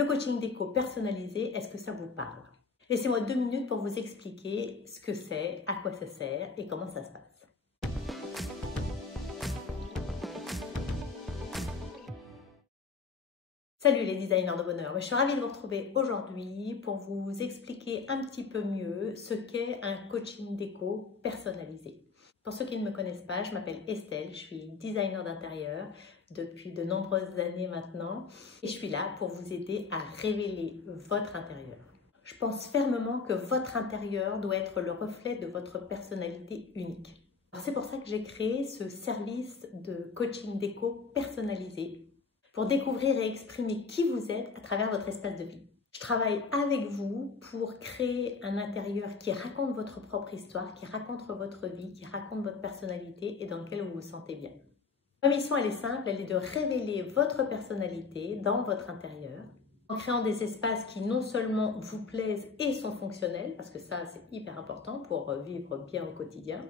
Le coaching déco personnalisé, est-ce que ça vous parle? Laissez-moi 2 minutes pour vous expliquer ce que c'est, à quoi ça sert et comment ça se passe. Salut les designers de bonheur, je suis ravie de vous retrouver aujourd'hui pour vous expliquer un petit peu mieux ce qu'est un coaching déco personnalisé. Pour ceux qui ne me connaissent pas, je m'appelle Estelle, je suis designer d'intérieur depuis de nombreuses années maintenant et je suis là pour vous aider à révéler votre intérieur. Je pense fermement que votre intérieur doit être le reflet de votre personnalité unique. C'est pour ça que j'ai créé ce service de coaching déco personnalisé pour découvrir et exprimer qui vous êtes à travers votre espace de vie. Je travaille avec vous pour créer un intérieur qui raconte votre propre histoire, qui raconte votre vie, qui raconte votre personnalité et dans lequel vous vous sentez bien. Ma mission, elle est simple, elle est de révéler votre personnalité dans votre intérieur en créant des espaces qui non seulement vous plaisent et sont fonctionnels, parce que ça c'est hyper important pour vivre bien au quotidien,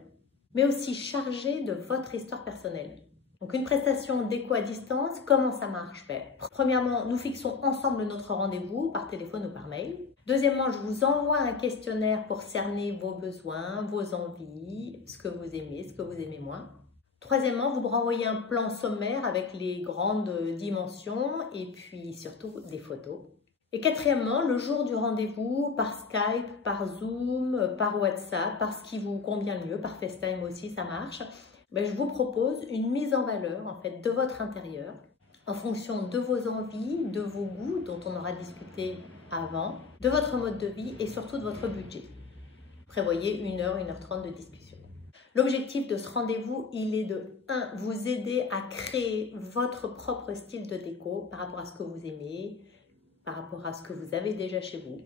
mais aussi chargés de votre histoire personnelle. Donc une prestation déco à distance, comment ça marche? Premièrement, nous fixons ensemble notre rendez-vous par téléphone ou par mail. Deuxièmement, je vous envoie un questionnaire pour cerner vos besoins, vos envies, ce que vous aimez moins. Troisièmement, vous me renvoyez un plan sommaire avec les grandes dimensions et puis surtout des photos. Et quatrièmement, le jour du rendez-vous, par Skype, par Zoom, par WhatsApp, par ce qui vous convient le mieux, par FaceTime aussi, ça marche. Je vous propose une mise en valeur en fait, de votre intérieur en fonction de vos envies, de vos goûts dont on aura discuté avant, de votre mode de vie et surtout de votre budget. Prévoyez 1h, 1h30 de discussion. L'objectif de ce rendez-vous, il est de 1. Vous aider à créer votre propre style de déco par rapport à ce que vous aimez, par rapport à ce que vous avez déjà chez vous.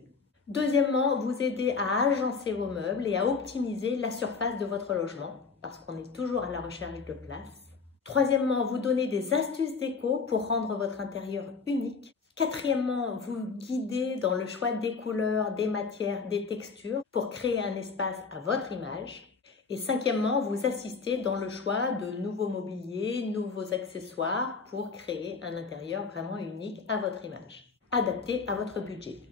Deuxièmement, vous aider à agencer vos meubles et à optimiser la surface de votre logement parce qu'on est toujours à la recherche de place. Troisièmement, vous donner des astuces déco pour rendre votre intérieur unique. Quatrièmement, vous guider dans le choix des couleurs, des matières, des textures pour créer un espace à votre image. Et cinquièmement, vous assister dans le choix de nouveaux mobiliers, nouveaux accessoires pour créer un intérieur vraiment unique à votre image, adapté à votre budget.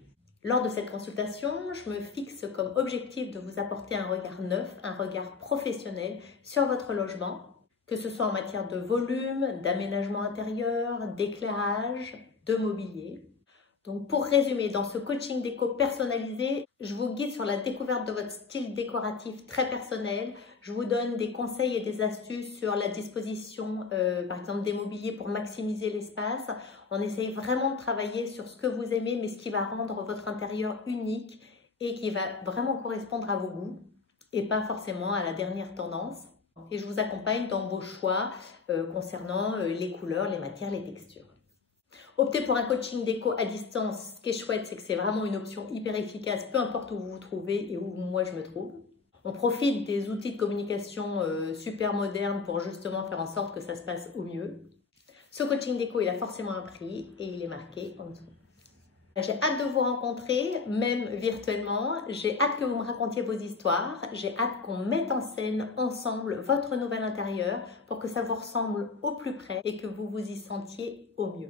Lors de cette consultation, je me fixe comme objectif de vous apporter un regard neuf, un regard professionnel sur votre logement, que ce soit en matière de volume, d'aménagement intérieur, d'éclairage, de mobilier. Donc pour résumer, dans ce coaching déco personnalisé, je vous guide sur la découverte de votre style décoratif très personnel. Je vous donne des conseils et des astuces sur la disposition, par exemple, des mobiliers pour maximiser l'espace. On essaye vraiment de travailler sur ce que vous aimez, mais ce qui va rendre votre intérieur unique et qui va vraiment correspondre à vos goûts et pas forcément à la dernière tendance. Et je vous accompagne dans vos choix concernant les couleurs, les matières, les textures. Optez pour un coaching déco à distance. Ce qui est chouette, c'est que c'est vraiment une option hyper efficace, peu importe où vous vous trouvez et où moi je me trouve. On profite des outils de communication super modernes pour justement faire en sorte que ça se passe au mieux. Ce coaching déco, il a forcément un prix et il est marqué en dessous. J'ai hâte de vous rencontrer, même virtuellement. J'ai hâte que vous me racontiez vos histoires. J'ai hâte qu'on mette en scène ensemble votre nouvel intérieur pour que ça vous ressemble au plus près et que vous vous y sentiez au mieux.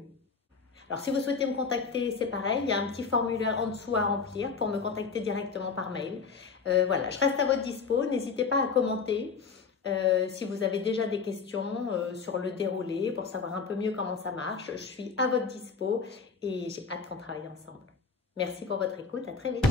Alors si vous souhaitez me contacter, c'est pareil, il y a un petit formulaire en dessous à remplir pour me contacter directement par mail. Voilà, je reste à votre dispo, n'hésitez pas à commenter si vous avez déjà des questions sur le déroulé pour savoir un peu mieux comment ça marche. Je suis à votre dispo et j'ai hâte qu'on travaille ensemble. Merci pour votre écoute, à très vite.